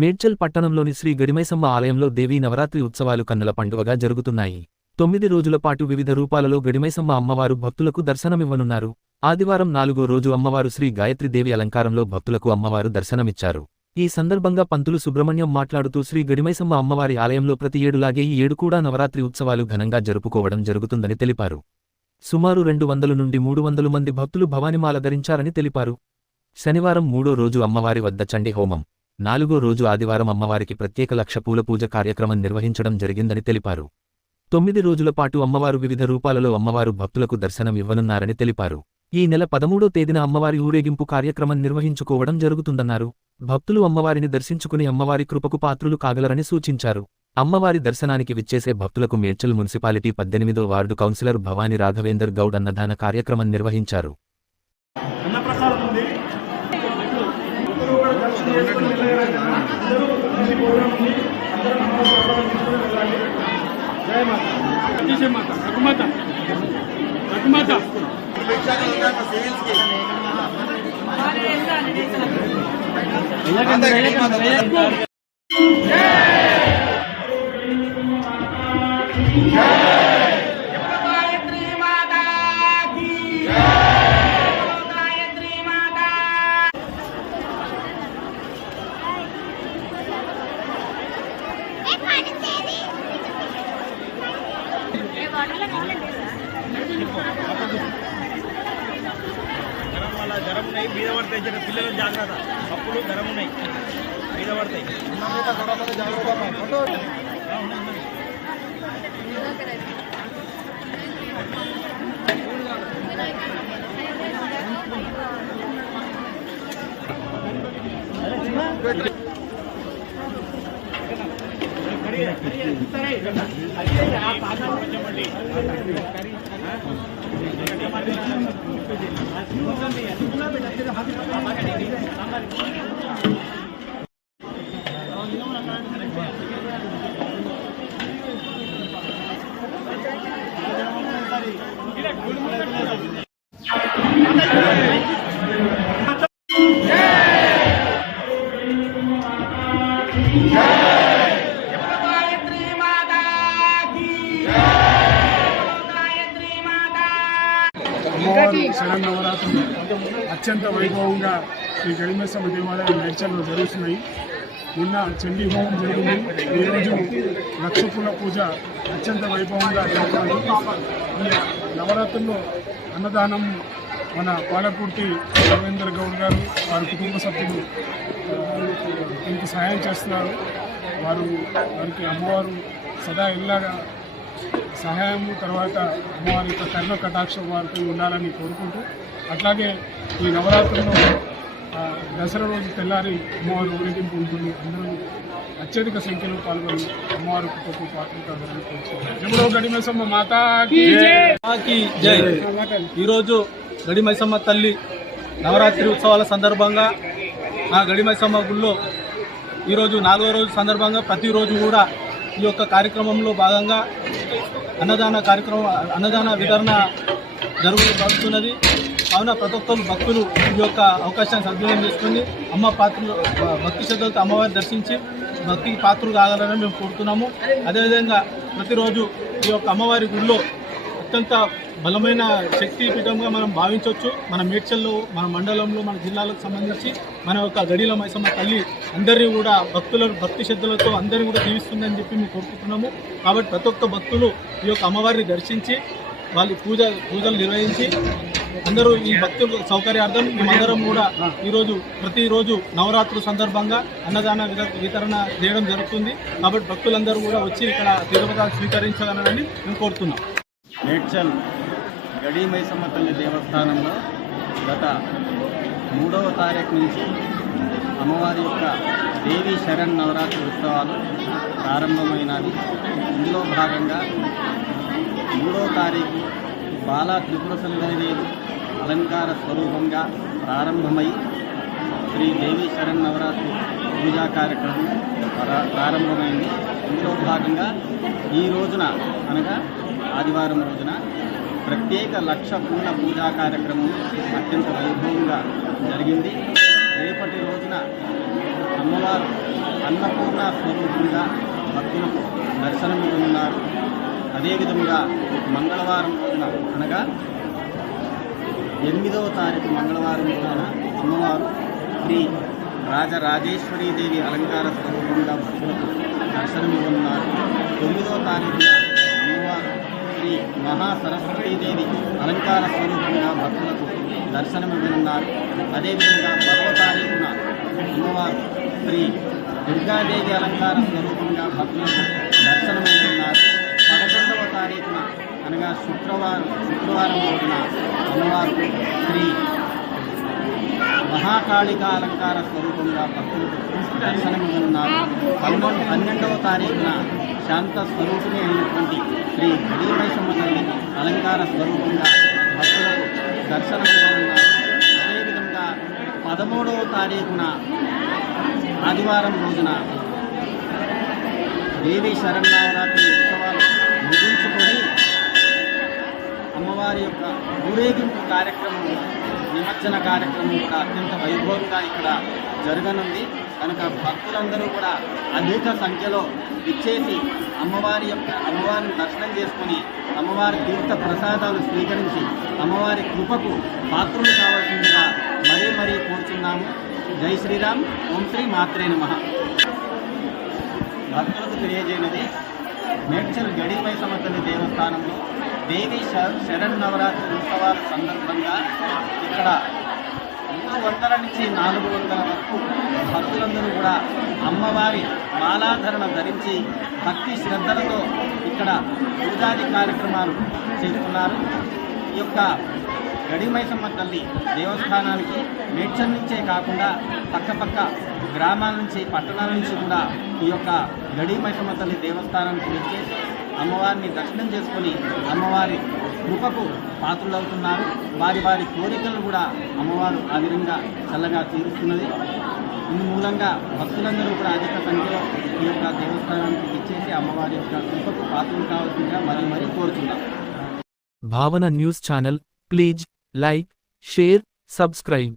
మేడ్చల్ పట్టణంలోని శ్రీ గడిమైసమ్మ ఆలయంలో దేవీ నవరాత్రి ఉత్సవాలు కన్నుల పండుగగా జరుగుతున్నాయి. తొమ్మిది రోజుల పాటు వివిధ రూపాలలో గడిమైసమ్మ అమ్మవారు భక్తులకు దర్శనమివ్వనున్నారు. ఆదివారం నాలుగో రోజు అమ్మవారు శ్రీ గాయత్రీదేవి అలంకారంలో భక్తులకు అమ్మవారు దర్శనమిచ్చారు. ఈ సందర్భంగా పంతులు సుబ్రహ్మణ్యం మాట్లాడుతూ శ్రీ గడిమైసమ్మ అమ్మవారి ఆలయంలో ప్రతి ఏడులాగే ఈ ఏడు కూడా నవరాత్రి ఉత్సవాలు ఘనంగా జరుపుకోవడం జరుగుతుందని తెలిపారు. సుమారు రెండు వందల నుండి మూడు వందలు మంది భక్తులు భవానిమాల ధరించారని తెలిపారు. శనివారం మూడో రోజు అమ్మవారి వద్ద చండి హోమం. నాలుగో రోజు ఆదివారం అమ్మవారికి ప్రత్యేక లక్ష పూల పూజ కార్యక్రమం నిర్వహించడం జరిగిందని తెలిపారు. తొమ్మిది రోజుల పాటు అమ్మవారు వివిధ రూపాలలో అమ్మవారు భక్తులకు దర్శనం ఇవ్వనున్నారని తెలిపారు. ఈ నెల పదమూడో తేదీన అమ్మవారి ఊరేగింపు కార్యక్రమం నిర్వహించుకోవడం జరుగుతుందన్నారు. భక్తులు అమ్మవారిని దర్శించుకుని అమ్మవారి కృపకు పాత్రులు కాగలరని సూచించారు. అమ్మవారి దర్శనానికి విచ్చేసే భక్తులకు మేడ్చల్ మున్సిపాలిటీ పద్దెనిమిదో వార్డు కౌన్సిలర్ భవానీ రాఘవేందర్ గౌడ్ అన్నదాన కార్యక్రమం నిర్వహించారు. Hey, Pine Sandy! జ్వరం వల్ల జ్వరం ఉన్నాయి మీద పడతాయి చిన్న పిల్లలు జాగ్రత్త. అప్పుడు జ్వరం ఉన్నాయి మీద పడతాయి అమ్మవారి శరణ్ నవరాత్రులు అత్యంత వైభవంగా శ్రీ గడిమేశ్వర దేవాలయం మేడ్చల్లో జరుగుతున్నాయి. నిన్న చండీ హోమం జరిగింది. ఈరోజు లక్షపుల పూజ అత్యంత వైభవంగా జరుగుతుంది. ఈ నవరాత్రుల్లో అన్నదానం మన పాలకుర్తి రవీంద్ర గౌడ్ గారు వారి కుటుంబ సభ్యులు దీనికి సహాయం చేస్తున్నారు. వారు వారికి అమ్మవారు సదా ఇలాగా సహాయం తర్వాత అమ్మవారి యొక్క కర్ణ కటాక్షం వారిపై ఉండాలని కోరుకుంటూ అట్లాగే ఈ నవరాత్రుల్లో దసరా రోజు తెల్లారి అమ్మవారి ఊరేగింపు ఉంటుంది. అందరూ అత్యధిక సంఖ్యలో పాల్గొని అమ్మవారి కృపకు పాత్ర గడిమేసమ్మ మాతాకి జై. ఈరోజు గడి మైసమ్మ తల్లి నవరాత్రి ఉత్సవాల సందర్భంగా ఆ గడి మైసమ్మ గుళ్ళో ఈరోజు నాలుగో రోజు సందర్భంగా ప్రతిరోజు కూడా ఈ యొక్క కార్యక్రమంలో భాగంగా అన్నదాన కార్యక్రమం అన్నదాన వితరణ జరుగు జరుగుతున్నది కావున ప్రతి ఒక్కరు భక్తులు ఈ యొక్క అవకాశాన్ని సద్వినియోగం చేసుకుని అమ్మ పాత్రలు భక్తి శ్రద్ధలతో అమ్మవారిని దర్శించి భక్తికి పాత్రలు కాగలని మేము కోరుతున్నాము. అదేవిధంగా ప్రతిరోజు ఈ యొక్క అమ్మవారి గుడిలో అత్యంత బలమైన శక్తి పీఠంగా మనం భావించవచ్చు. మన మేడ్చల్లో మన మండలంలో మన జిల్లాలకు సంబంధించి మన యొక్క గడిల మైసమ్మ తల్లి అందరినీ కూడా భక్తుల భక్తి శ్రద్ధలతో అందరినీ కూడా దీవిస్తుందని చెప్పి మేము కోరుకుంటున్నాము. కాబట్టి ప్రతి ఒక్క భక్తులు ఈ యొక్క అమ్మవారిని దర్శించి వాళ్ళ పూజ పూజలు నిర్వహించి అందరూ ఈ భక్తుల సౌకర్యార్థం మేమందరం కూడా ఈరోజు ప్రతిరోజు నవరాత్రుల సందర్భంగా అన్నదాన విత- వితరణ చేయడం జరుగుతుంది. కాబట్టి భక్తులందరూ కూడా వచ్చి ఇక్కడ తీర్థపదాలు స్వీకరించాలని మేము కోరుతున్నాం. మేడ్చల్ గడి మైసమ్మ తల్లి దేవస్థానంలో గత మూడవ తారీఖు నుంచి అమ్మవారి యొక్క దేవి శరణ్ నవరాత్రి ఉత్సవాలు ప్రారంభమైనవి ఇందులో భాగంగా మూడవ తారీఖు బాలా త్రిపుర సుందరిదేవి అలంకార స్వరూపంగా ప్రారంభమై శ్రీ దేవి శరణ్ నవరాత్రి పూజా కార్యక్రమం ప్రారంభమైంది. ఇందులో భాగంగా ఈ రోజున అనగా ఆదివారం రోజున ప్రత్యేక లక్ష పూల పూజా కార్యక్రమం అత్యంత వైభవంగా జరిగింది. రేపటి రోజున అమ్మవారు అన్నపూర్ణ స్వరూపంగా భక్తులకు దర్శనమివ్వనున్నారు అదేవిధంగా మంగళవారం రోజున అనగా ఎనిమిదవ తారీఖు మంగళవారం రోజున అమ్మవారు శ్రీ రాజరాజేశ్వరీదేవి అలంకార స్వరూపంగా భక్తులకు దర్శనమివ్వనున్నారు తొమ్మిదవ తారీఖున మహా సరస్వతీదేవి అలంకార స్వరూపంగా భక్తులకు దర్శనమివ్వనున్నారు అదేవిధంగా పదవ అమ్మవారు శ్రీ దుర్గాదేవి అలంకార స్వరూపంగా భక్తులకు దర్శనమివ్వనున్నారు పదకొండవ తారీఖున అనగా శుక్రవారం శుక్రవారం రోజున అమ్మవారు శ్రీ మహాకాళిక అలంకార స్వరూపంగా భక్తులకు దర్శనమిస్తున్నారు పన్నెండు పన్నెండవ తారీఖున శాంత స్వరూపిణి అయినటువంటి శ్రీ గడిమైసమ్మ తల్లి అలంకార స్వరూపంగా భక్తులకు దర్శనమిస్తున్నారు అదేవిధంగా పదమూడవ తారీఖున ఆదివారం రోజున దేవి శరణారాత్రి ఉత్సవాలు ముగించుకొని అమ్మవారి యొక్క ఊరేగింపు కార్యక్రమం నిమజ్జన కార్యక్రమం కూడా అత్యంత వైభవంగా ఇక్కడ జరగనుంది. కనుక భక్తులందరూ కూడా అధిక సంఖ్యలో ఇచ్చేసి అమ్మవారి యొక్క అమ్మవారిని దర్శనం చేసుకొని అమ్మవారి తీర్థ ప్రసాదాలు స్వీకరించి అమ్మవారి కృపకు పాత్రులు కావాల్సిందిగా మరీ మరీ కోరుతున్నాము జై శ్రీరామ్. ఓం శ్రీ మాత్రే నమ. భక్తులకు తెలియజేయనది మేడ్చల్ గడిపై సమర్థని దేవస్థానంలో దేవి శరణ్ నవరాత్రి ఉత్సవాల సందర్భంగా ఇక్కడ మూడు వందల నుంచి నాలుగు వందల వరకు భక్తులందరూ కూడా అమ్మవారి మాలాధరణ ధరించి భక్తి శ్రద్ధలతో ఇక్కడ పూజాది కార్యక్రమాలు చేస్తున్నారు. ఈ యొక్క గడిమైసమ్మ తల్లి దేవస్థానానికి మేడ్చల్ నుంచే కాకుండా పక్కపక్క గ్రామాల నుంచి పట్టణాల నుంచి కూడా ఈ యొక్క గడిమైసమ్మ తల్లి దేవస్థానానికి వచ్చేసి అమ్మవారిని దర్శనం చేసుకొని అమ్మవారి కృపకు పాత్రులవుతున్నారు. వారి వారి కోరికలు కూడా అమ్మవారు ఆ విధంగా చల్లగా తీరుస్తున్నది. ఇందు మూలంగా భక్తులందరూ కూడా అధిక సంఖ్యలో ఈ యొక్క దేవస్థానానికి ఇచ్చేసి అమ్మవారి యొక్క కృపకు పాత్రలు కావాల్సిందిగా మరీ మరీ కోరుతున్నాం. Bhavana news channel please like share subscribe.